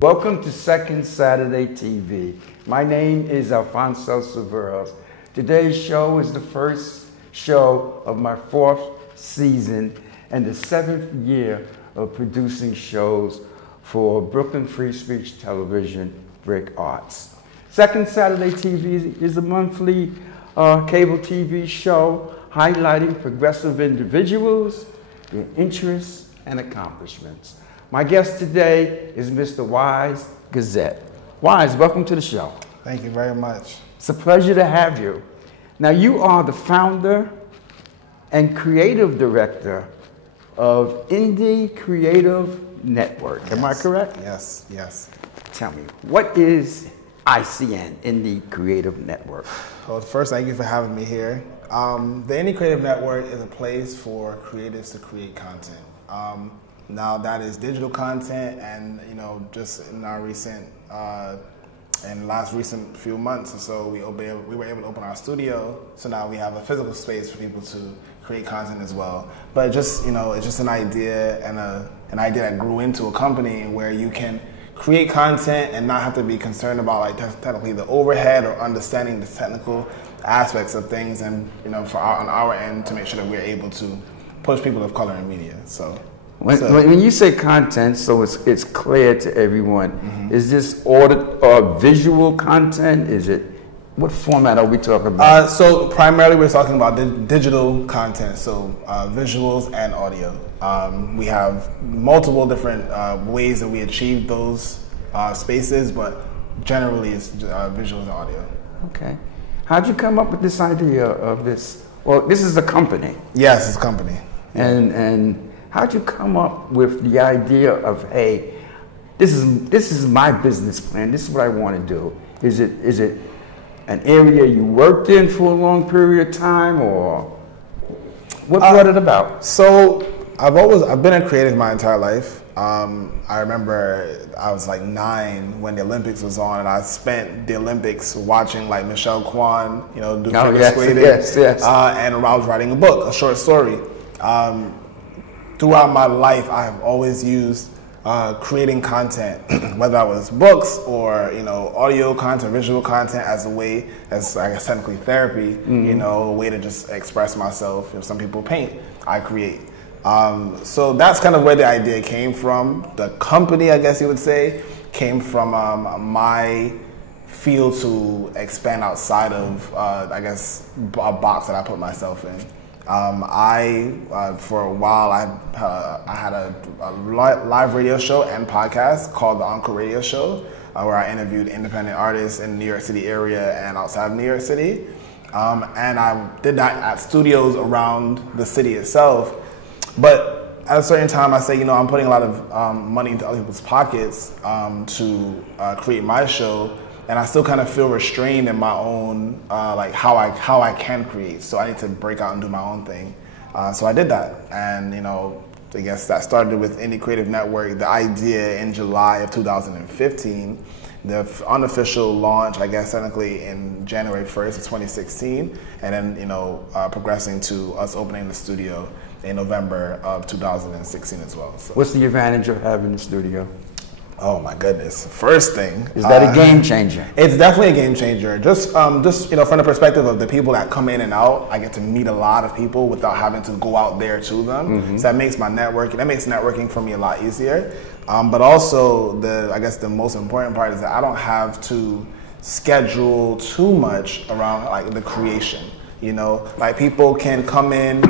Welcome to Second Saturday TV. My name is Alfonso. Today's show is the first show of my 4th season and the 7th year of producing shows for Brooklyn Free Speech Television, Brick Arts. Second Saturday TV is a monthly cable TV show highlighting progressive individuals, their interests, and accomplishments. My guest today is Mr. Wize Gazette. Wize, welcome to the show. Thank you very much. It's a pleasure to have you. Now, you are the founder and creative director of Indie Creative Network. Yes. Am I correct? Yes, yes. Tell me, what is ICN, Indie Creative Network? Well, first, thank you for having me here. The Indie Creative Network is a place for creatives to create content. Now that is digital content, and just in our recent, in the last recent few months or so, we were able to open our studio. So now we have a physical space for people to create content as well. But just it's just an idea and an idea that grew into a company where you can create content and not have to be concerned about like technically the overhead or understanding the technical aspects of things, and on our end to make sure that we're able to push people of color in media. When you say content, so it's clear to everyone, is this visual content? What format are we talking about? So primarily we're talking about digital content, so visuals and audio. We have multiple different ways that we achieve those spaces, but generally it's visuals and audio. Okay. How'd you come up with this idea of this? Well, this is a company. Yes, it's a company. And how'd you come up with the idea of, hey, this is my business plan. This is what I want to do. Is it an area you worked in for a long period of time, or what brought it about? So I've been a creative my entire life. I remember I was like 9 when the Olympics was on, and I spent the Olympics watching like Michelle Kwan, do figure skating. Yes. And I was writing a book, a short story. Throughout my life, I have always used creating content, whether that was books or audio content, visual content, as a way, as I guess technically therapy, a way to just express myself. If some people paint, I create. So that's kind of where the idea came from. The company, I guess you would say, came from my feel to expand outside of, I guess, a box that I put myself in. For a while, I had a live radio show and podcast called The Uncle Radio Show, where I interviewed independent artists in the New York City area and outside of New York City. And I did that at studios around the city itself. But at a certain time, I say, I'm putting a lot of money into other people's pockets to create my show. And I still kind of feel restrained in my own, like how I can create. So I need to break out and do my own thing. So I did that. And, I guess that started with Indie Creative Network, the idea in July of 2015. The unofficial launch, I guess, technically in January 1st of 2016. And then, progressing to us opening the studio in November of 2016 as well. So. What's the advantage of having the studio? Oh my goodness! First thing, is that a game changer? It's definitely a game changer. Just from the perspective of the people that come in and out, I get to meet a lot of people without having to go out there to them. So that makes networking for me a lot easier. But also I guess the most important part is that I don't have to schedule too much around like the creation. Like people can come in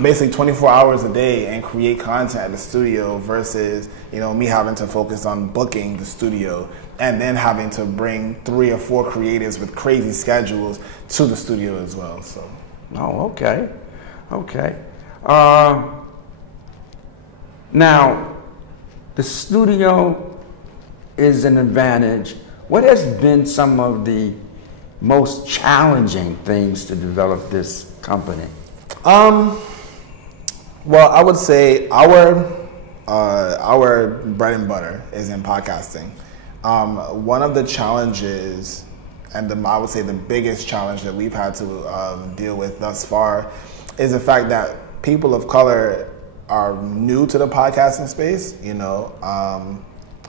basically 24 hours a day and create content at the studio versus, me having to focus on booking the studio and then having to bring 3 or 4 creatives with crazy schedules to the studio as well. So. Oh, okay. Now, the studio is an advantage. What has been some of the most challenging things to develop this company? Well, I would say our bread and butter is in podcasting. One of the challenges, and I would say the biggest challenge that we've had to deal with thus far, is the fact that people of color are new to the podcasting space.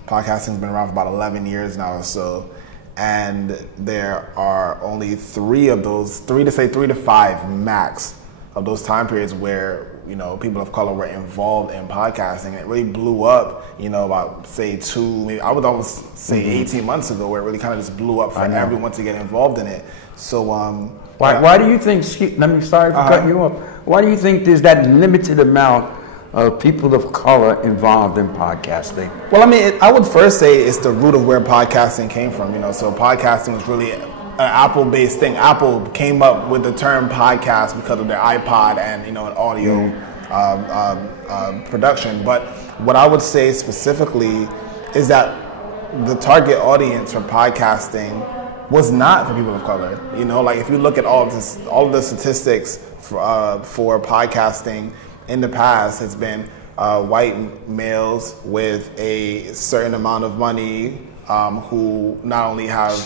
Podcasting's been around for about 11 years now or so. And there are only three to five max of those time periods where, people of color were involved in podcasting. And it really blew up, about say maybe I would almost say 18 months ago, where it really kind of just blew up for everyone to get involved in it. So why do you think, sorry for cutting you off. Why do you think there's that limited amount of people of color involved in podcasting? Well, I would first say it's the root of where podcasting came from. So podcasting was really an Apple-based thing. Apple came up with the term podcast because of their iPod and an audio production. But what I would say specifically is that the target audience for podcasting was not for people of color. Like if you look at all of the statistics for podcasting in the past, has been white males with a certain amount of money who not only have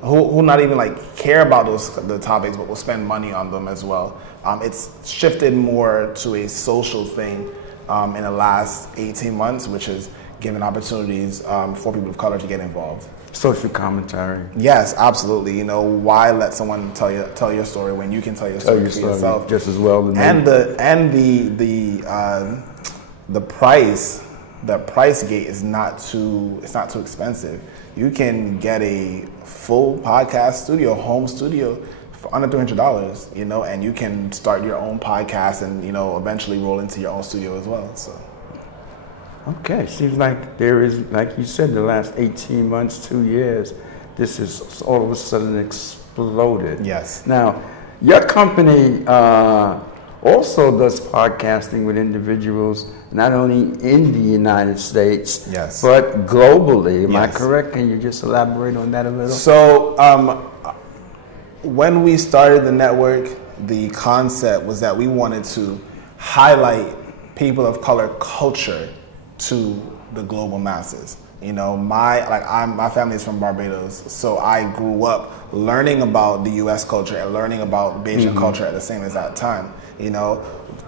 who not even care about the topics, but will spend money on them as well. It's shifted more to a social thing in the last 18 months, which has given opportunities for people of color to get involved. Social commentary. Yes, absolutely. Why let someone tell your story when you can tell your story for yourself just as well? The price gate is not too expensive. You can get a full podcast studio, home studio, for under $300. And you can start your own podcast and eventually roll into your own studio as well. So. Okay, seems like there is, like you said, the last 18 months, 2 years, this is all of a sudden exploded. Yes. Now, your company also does podcasting with individuals not only in the United States, yes, but globally. Am I yes. correct? Can you just elaborate on that a little? So, when we started the network, the concept was that we wanted to highlight people of color culture to the global masses. My family is from Barbados, so I grew up learning about the U.S. culture and learning about Bayesian culture at the same exact time.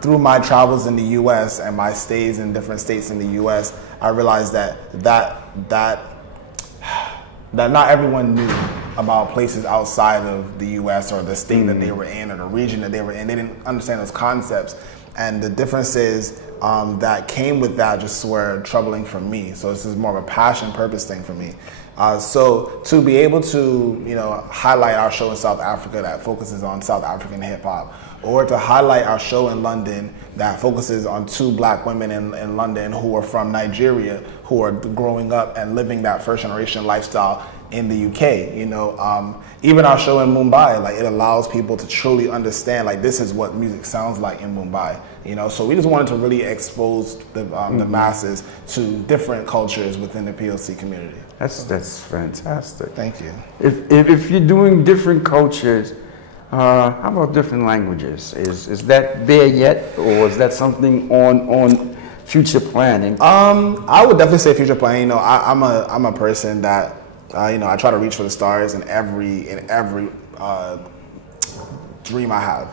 Through my travels in the U.S. and my stays in different states in the U.S., I realized that not everyone knew about places outside of the U.S. or the state that they were in or the region that they were in. They didn't understand those concepts. And the differences that came with that just were troubling for me. So this is more of a passion, purpose thing for me. So to be able to, highlight our show in South Africa that focuses on South African hip hop, or to highlight our show in London that focuses on two black women in London who are from Nigeria, who are growing up and living that first generation lifestyle in the UK, even our show in Mumbai, it allows people to truly understand, this is what music sounds like in Mumbai, so we just wanted to really expose the masses to different cultures within the PLC community. That's fantastic. Thank you. If you're doing different cultures, how about different languages? Is that there yet, or is that something on future planning? I would definitely say future planning. I'm a person that I try to reach for the stars in every dream I have.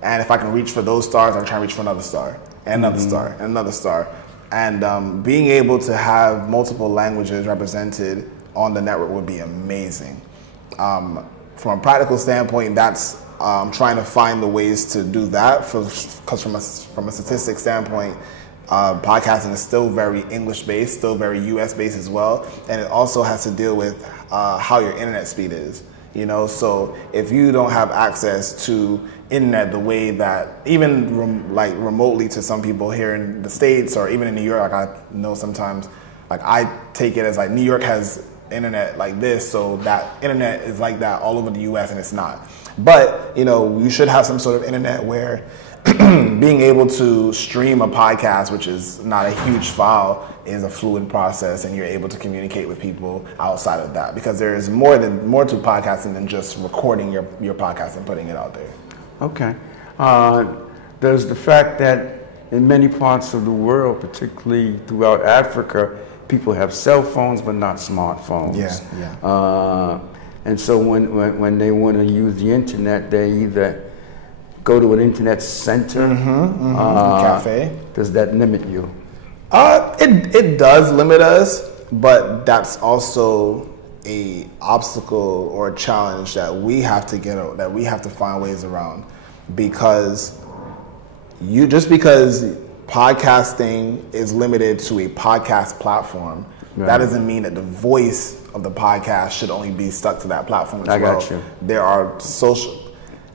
And if I can reach for those stars, I try to reach for another star, and another star, and another star. And being able to have multiple languages represented on the network would be amazing. From a practical standpoint, that's trying to find the ways to do that. Because from a statistics standpoint, podcasting is still very English-based, still very US-based as well. And it also has to deal with how your internet speed is. So if you don't have access to internet the way that even remotely to some people here in the States or even in New York, I know sometimes, I take it as New York has internet like this, so that internet is like that all over the US, and it's not. But, you should have some sort of internet where being able to stream a podcast, which is not a huge file, is a fluid process, and you're able to communicate with people outside of that, because there is more to podcasting than just recording your podcast and putting it out there. Okay. There's the fact that in many parts of the world, particularly throughout Africa, people have cell phones but not smartphones. Yeah. And so when they want to use the internet, they either go to an internet center, cafe. Does that limit you? It does limit us. but that's also a obstacle or a challenge that we have to that we have to find ways around, because because podcasting is limited to a podcast platform, that doesn't mean that the voice of the podcast should only be stuck to that platform as well. Got you. There are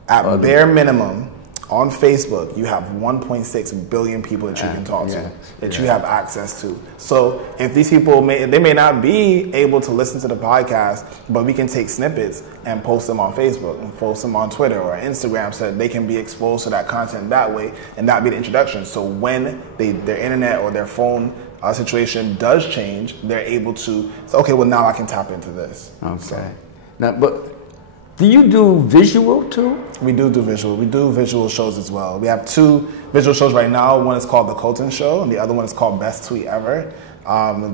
at bare minimum, on Facebook, you have 1.6 billion people that you can talk to, that you have access to. So if these people they may not be able to listen to the podcast, but we can take snippets and post them on Facebook and post them on Twitter or Instagram so that they can be exposed to that content that way, and that be the introduction. So when their internet or their phone situation does change, they're able to say, okay, well, now I can tap into this. Okay. So, Now, but do you do visual too? We do visual. We do visual shows as well. We have 2 visual shows right now. One is called The Colton Show, and the other one is called Best Tweet Ever.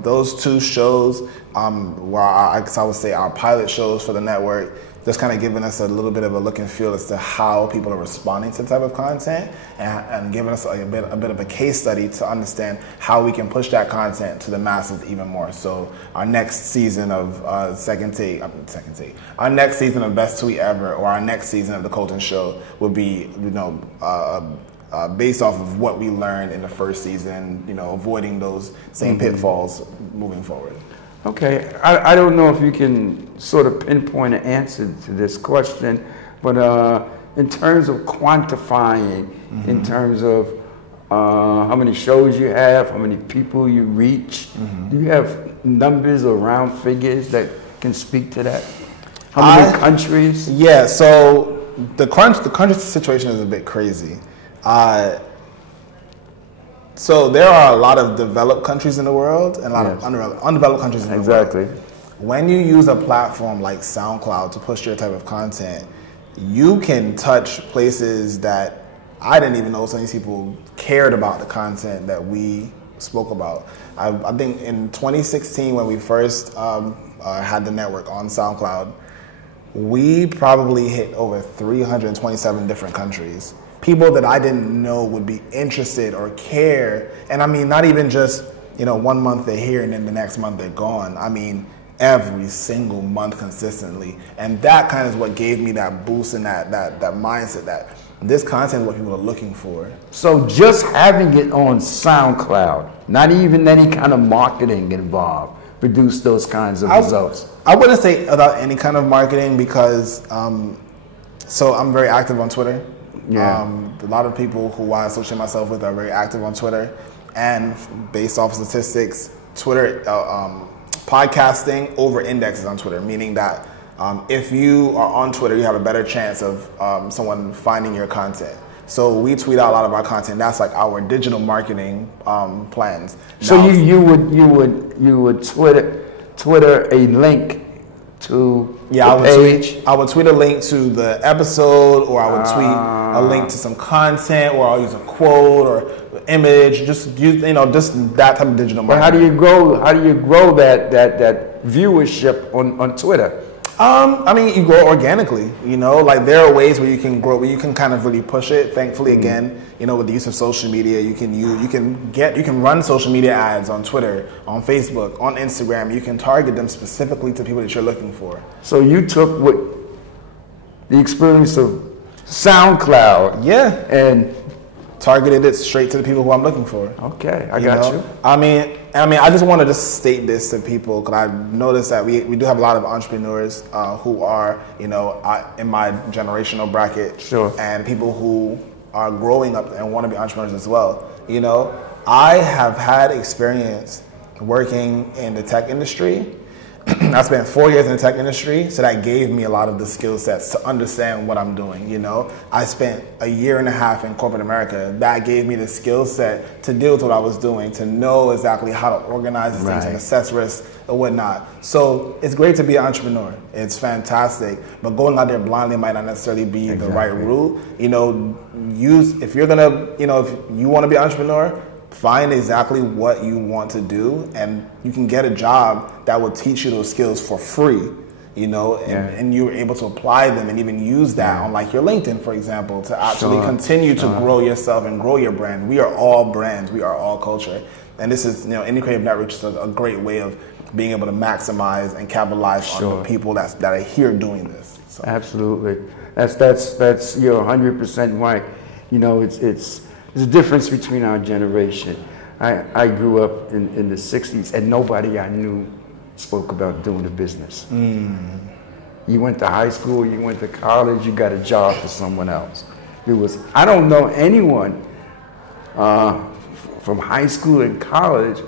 Those 2 shows were, I would say, our pilot shows for the network, just kind of giving us a little bit of a look and feel as to how people are responding to the type of content, and giving us a bit of a case study to understand how we can push that content to the masses even more. So our next season of our next season of Best Tweet Ever, or our next season of The Colton Show, will be, based off of what we learned in the first season, avoiding those same pitfalls moving forward. Okay, I don't know if you can sort of pinpoint an answer to this question, but in terms of quantifying, in terms of how many shows you have, how many people you reach, do you have numbers or round figures that can speak to that? How many countries? Yeah, so the country situation is a bit crazy. So there are a lot of developed countries in the world and a lot of undeveloped countries in the world. Exactly. When you use a platform like SoundCloud to push your type of content, you can touch places that I didn't even know some of these people cared about the content that we spoke about. I think in 2016, when we first had the network on SoundCloud, we probably hit over 327 different countries. People that I didn't know would be interested or care. And I mean, not even just, 1 month they're here and then the next month they're gone. I mean, every single month consistently. And that kind of is what gave me that boost and that mindset that this content is what people are looking for. So just having it on SoundCloud, not even any kind of marketing involved, produced those kinds of results? I wouldn't say about any kind of marketing, because so I'm very active on Twitter. Yeah. A lot of people who I associate myself with are very active on Twitter, and based off statistics, Twitter podcasting over indexes on Twitter, meaning that if you are on Twitter, you have a better chance of someone finding your content. So we tweet out a lot of our content. That's like our digital marketing plans. So now, you would Twitter a link to the page? I would tweet a link to the episode, or I would tweet a link to some content, or I'll use a quote or image, just that type of digital marketing. But how do you grow that viewership on Twitter? I mean, you grow organically, like there are ways where you can grow, where you can kind of really push it. Thankfully, again, with the use of social media, you can run social media ads on Twitter, on Facebook, on Instagram. You can target them specifically to people that you're looking for. So you took the experience of SoundCloud, and targeted it straight to the people who I'm looking for. Okay, I got you. I mean, I just wanted to state this to people, because I noticed that we do have a lot of entrepreneurs who are, in my generational bracket, sure, and people who are growing up and want to be entrepreneurs as well. I have had experience working in the tech industry. I spent 4 years in the tech industry, so that gave me a lot of the skill sets to understand what I'm doing. I spent 1.5 years in corporate America. That gave me the skill set to deal with what I was doing, to know exactly how to organize things and assess risk and whatnot. So it's great to be an entrepreneur. It's fantastic, but going out there blindly might not necessarily be the right route. If you're gonna, if you want to be an entrepreneur, find exactly what you want to do, and you can get a job that will teach you those skills for free, and you're able to apply them and even use that on like your LinkedIn, for example, to actually continue to grow yourself and grow your brand. We are all brands. We are all culture. And this is, any creative network is a great way of being able to maximize and capitalize on the people that are here doing this. So. Absolutely. That's you're 100% right. It's a difference between our generation. I grew up in the 60s, and nobody I knew spoke about doing the business. You went to high school, you went to college, you got a job for someone else. I don't know anyone from high school and college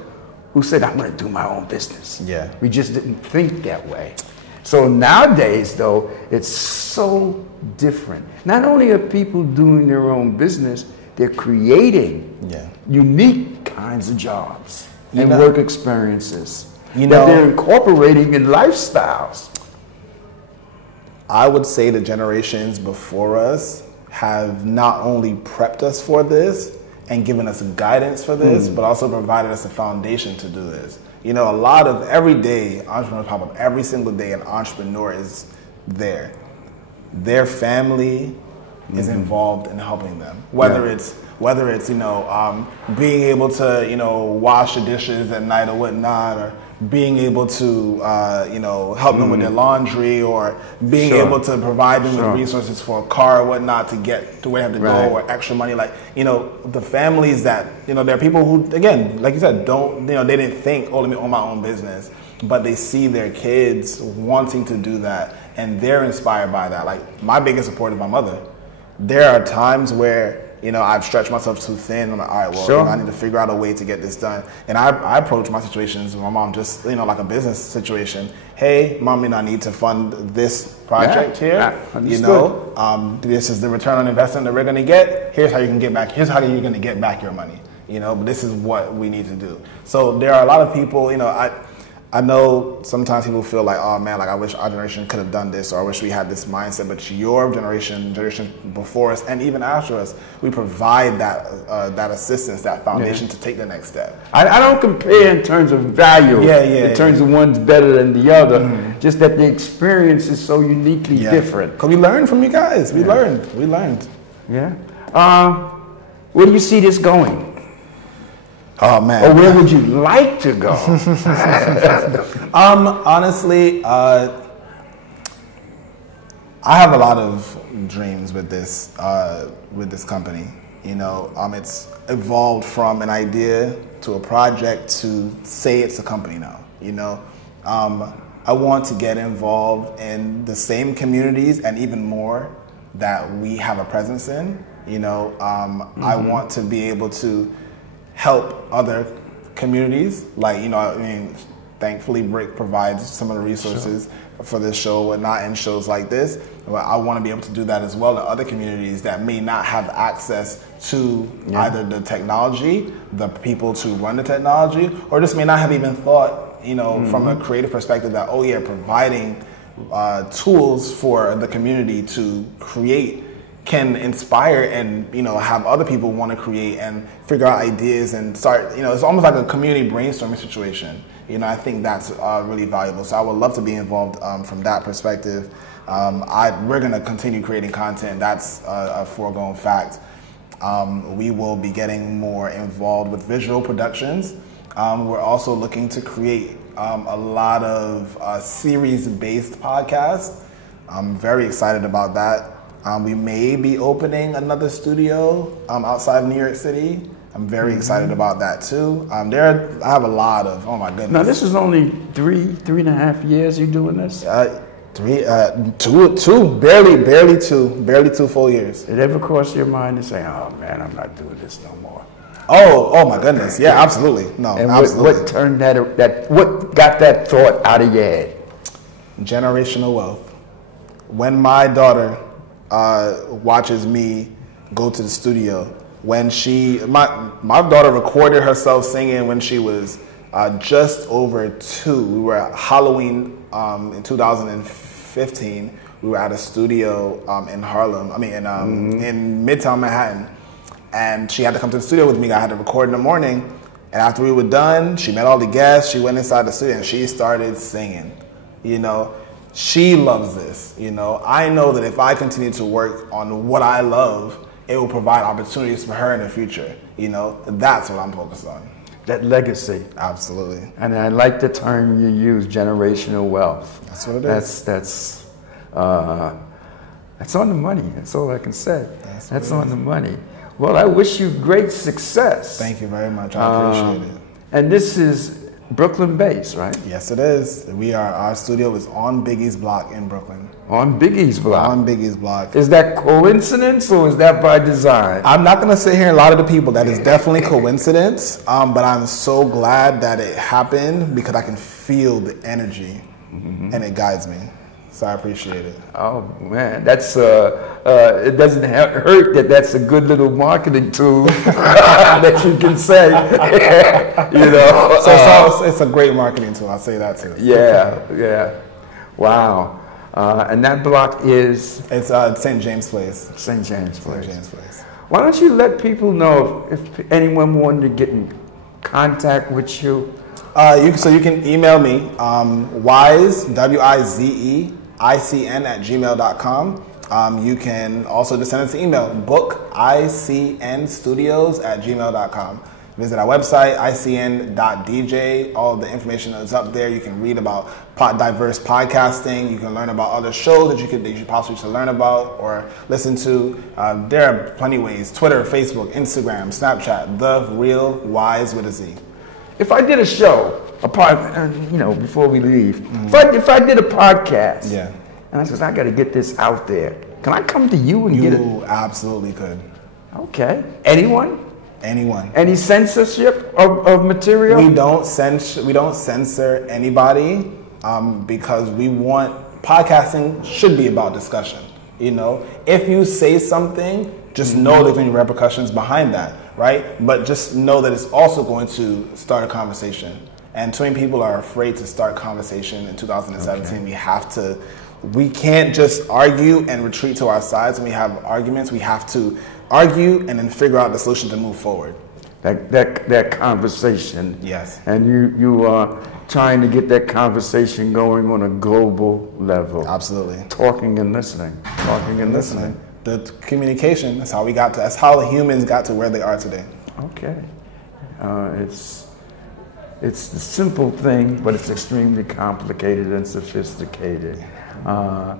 who said, I'm going to do my own business. Yeah. We just didn't think that way. So nowadays, though, it's so different. Not only are people doing their own business, they're creating unique kinds of jobs and work experiences that they're incorporating in lifestyles. I would say the generations before us have not only prepped us for this and given us guidance for this, but also provided us a foundation to do this. A lot of every day, entrepreneurs pop up every single day, an entrepreneur is there. Their family is involved in helping them, whether it's being able to wash the dishes at night or whatnot, or being able to help them with their laundry, or being able to provide them with resources for a car or whatnot to get to where they have to go, or extra money. The families that there are people who, again, like you said, they didn't think, let me own my own business, but they see their kids wanting to do that, and they're inspired by that. Like, my biggest support is my mother. There are times where I've stretched myself too thin. I'm like, all right, well, I need to figure out a way to get this done. And I approach my situations with my mom just, like a business situation. Hey, mom, I need to fund this project here. This is the return on investment that we're going to get. Here's how you can get back. Here's how you're going to get back your money. But this is what we need to do. So there are a lot of people, I know sometimes people feel like, oh man, like I wish our generation could have done this, or I wish we had this mindset. But your generation before us, and even after us, we provide that assistance, that foundation to take the next step. I don't compare in terms of value, in terms of one's better than the other. Just that the experience is so uniquely different. Because we learned from you guys. We learned. Yeah. Where do you see this going? Oh man! Or where would you like to go? Honestly, I have a lot of dreams with this company. It's evolved from an idea to a project to say it's a company now. I want to get involved in the same communities and even more that we have a presence in. I want to be able to help other communities, thankfully Brick provides some of the resources for this show and whatnot, and shows like this. But I want to be able to do that as well to other communities that may not have access to either the technology, the people to run the technology, or just may not have even thought, from a creative perspective that, providing tools for the community to create can inspire and have other people want to create and figure out ideas and start. It's almost like a community brainstorming situation. I think that's really valuable. So I would love to be involved from that perspective. We're going to continue creating content. That's a foregone fact. We will be getting more involved with visual productions. We're also looking to create a lot of series-based podcasts. I'm very excited about that. We may be opening another studio outside of New York City. I'm very excited about that too. I have a lot of, oh my goodness. Now this is only three and a half years you're doing this? Barely two full years. Did it ever cross your mind to say, oh man, I'm not doing this no more? Oh my goodness. Yeah, absolutely. No, and absolutely. What turned what got that thought out of your head? Generational wealth. When my daughter watches me go to the studio, when my daughter recorded herself singing when she was just over 2. We were at Halloween in 2015. We were at a studio in Harlem. In Midtown Manhattan, and she had to come to the studio with me. I had to record in the morning, and after we were done, she met all the guests. She went inside the studio and she started singing. She loves this. I know that if I continue to work on what I love, it will provide opportunities for her in the future. That's what I'm focused on. that legacy. Absolutely. And I like the term you use, generational wealth. That's what it is. That's on the money. That's all I can say. That's on the money. Well, I wish you great success. Thank you very much. I appreciate it. And this is Brooklyn based, right? Yes, it is. Our studio is on Biggie's block in Brooklyn. On Biggie's block? On Biggie's block. Is that coincidence or is that by design? I'm not going to sit here and lie to the people. That is definitely coincidence. But I'm so glad that it happened because I can feel the energy and it guides me. So I appreciate it. Oh man, that's it doesn't hurt that that's a good little marketing tool that you can say, you know. So it's a great marketing tool. I'll say that too. Yeah. Wow. And that block is? It's St. James Place. St. James Place. St. James Place. Why don't you let people know if anyone wanted to get in contact with you? So you can email me, wize, WIZE, ICN @gmail.com. You can also just send us an email, bookicnstudios@gmail.com. Visit our website, icn.dj. All the information is up there. You can read about diverse podcasting. You can learn about other shows that you possibly should learn about or listen to. There are plenty of ways: Twitter, Facebook, Instagram, Snapchat. The Real Wize with a Z. If I did a show, before we leave, if I did a podcast, and I said, I got to get this out there, can I come to you and get it? You absolutely could. Okay. Anyone? Anyone. Any censorship of material? We don't censor anybody because we want podcasting should be about discussion. You know, if you say something, just know there's going to be repercussions behind that, right? But just know that it's also going to start a conversation. And too many people are afraid to start conversation in 2017. Okay. We can't just argue and retreat to our sides. When we have arguments, we have to argue and then figure out the solution to move forward. That conversation. Yes. And you are trying to get that conversation going on a global level. Absolutely. Talking and listening. Talking and listening. The communication, that's how the humans got to where they are today. Okay. It's the simple thing, but it's extremely complicated and sophisticated.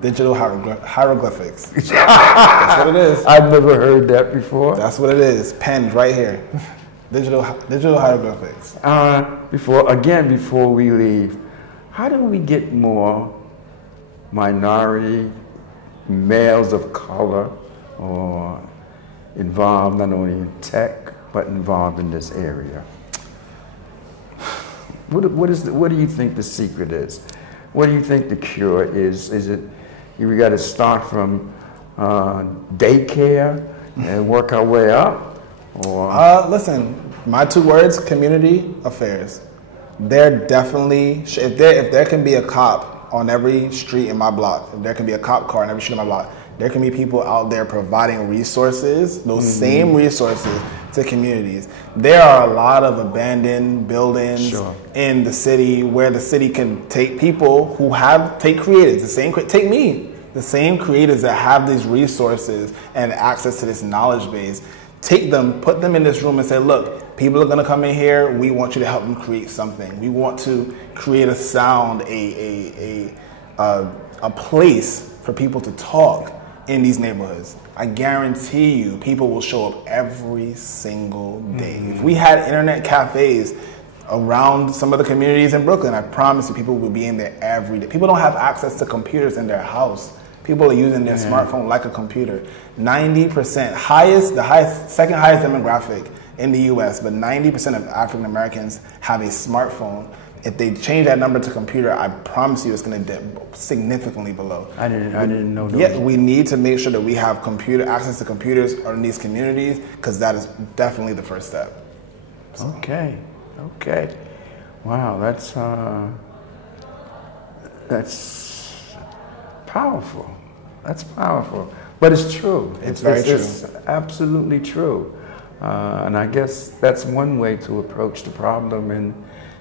Digital hieroglyphics. That's what it is. I've never heard that before. That's what it is. Penned right here. Digital hieroglyphics. Before we leave, how do we get more minority males of color or involved not only in tech but involved in this area? What do you think the secret is? What do you think the cure is? Is it we got to start from daycare and work our way up? Or listen, my 2 words: community affairs. There definitely, if there can be a cop on every street in my block, if there can be a cop car on every street in my block, there can be people out there providing resources, those same resources to communities. There are a lot of abandoned buildings in the city where the city can take people who take creators, take me, the same creators that have these resources and access to this knowledge base. Take them, put them in this room and say, look, people are gonna come in here, we want you to help them create something. We want to create a sound, a place for people to talk in these neighborhoods. I guarantee you people will show up every single day. If we had internet cafes around some of the communities in Brooklyn, I promise you people would be in there every day. People don't have access to computers in their house. People are using their smartphone like a computer. 90%, second highest demographic in the US, but 90% of African Americans have a smartphone. If they change that number to computer, I promise you it's going to dip significantly below. I didn't know that. Yeah, we need to make sure that we have access to computers in these communities because that is definitely the first step. So. Okay. Wow, that's powerful. That's powerful. But it's true. It's very true. It's absolutely true. And I guess that's one way to approach the problem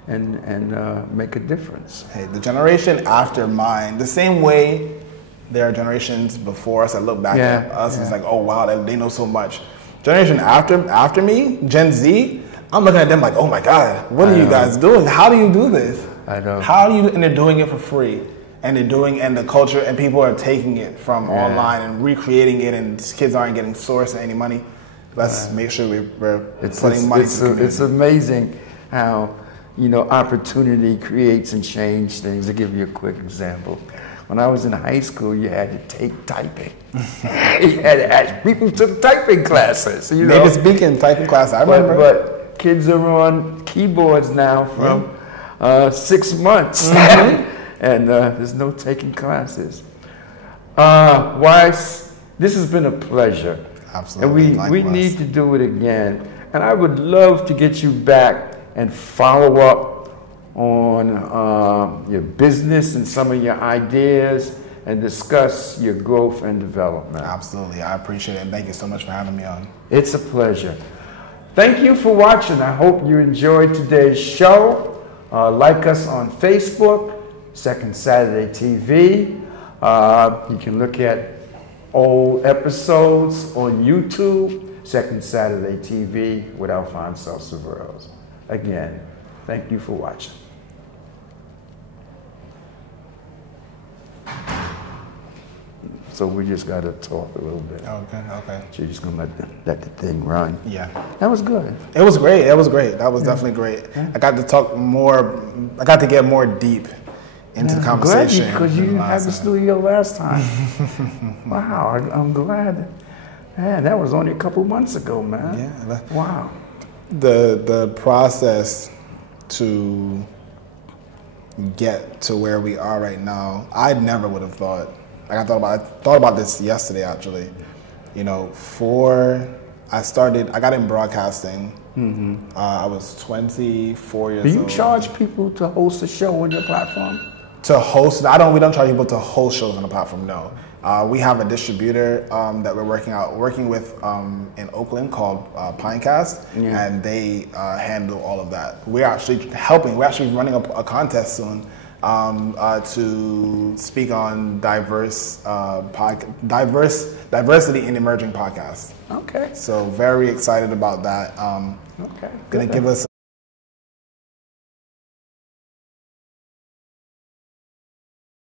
and make a difference. Hey, the generation after mine, the same way there are generations before us that look back at us and it's like, oh wow, they know so much. Generation after me, Gen Z, I'm looking at them like, oh my God, what are you guys doing? How do you do this? I know. How do you? And they're doing it for free, and the culture, and people are taking it from online and recreating it, and kids aren't getting sourced any money. Let's make sure we're putting money. It's amazing how, you know, opportunity creates and changes things. I'll give you a quick example. When I was in high school, you had to take typing. You had to ask people took typing classes. You know, native speaking typing class. I remember. But kids are on keyboards now from 6 months, and there's no taking classes. Wize, this has been a pleasure. Absolutely. And we need to do it again. And I would love to get you back and follow up on your business and some of your ideas and discuss your growth and development. Absolutely. I appreciate it. And thank you so much for having me on. It's a pleasure. Thank you for watching. I hope you enjoyed today's show. Like us on Facebook, Second Saturday TV. You can look at old episodes on YouTube, Second Saturday TV with Alfonso Severos. Again, thank you for watching. So we just got to talk a little bit. Okay. So you're just going to let the thing run. Yeah. That was good. It was great. That was definitely great. Yeah. I got to talk more, I got to get more deep into the conversation. Because you didn't have the studio last time. Wow, I'm glad. Man, that was only a couple months ago, man. Yeah. Wow. The process to get to where we are right now, I never would have thought. Like I thought about this yesterday actually. You know, I got in broadcasting. I was 24 years old. Do you charge people to host a show on your platform? To host, we don't charge people to host shows on the platform. No, we have a distributor that we're working with in Oakland called Pinecast, and they handle all of that. We're actually helping. We're actually running a contest soon to speak on diversity in emerging podcasts. Okay. So very excited about that. Okay. Gonna give us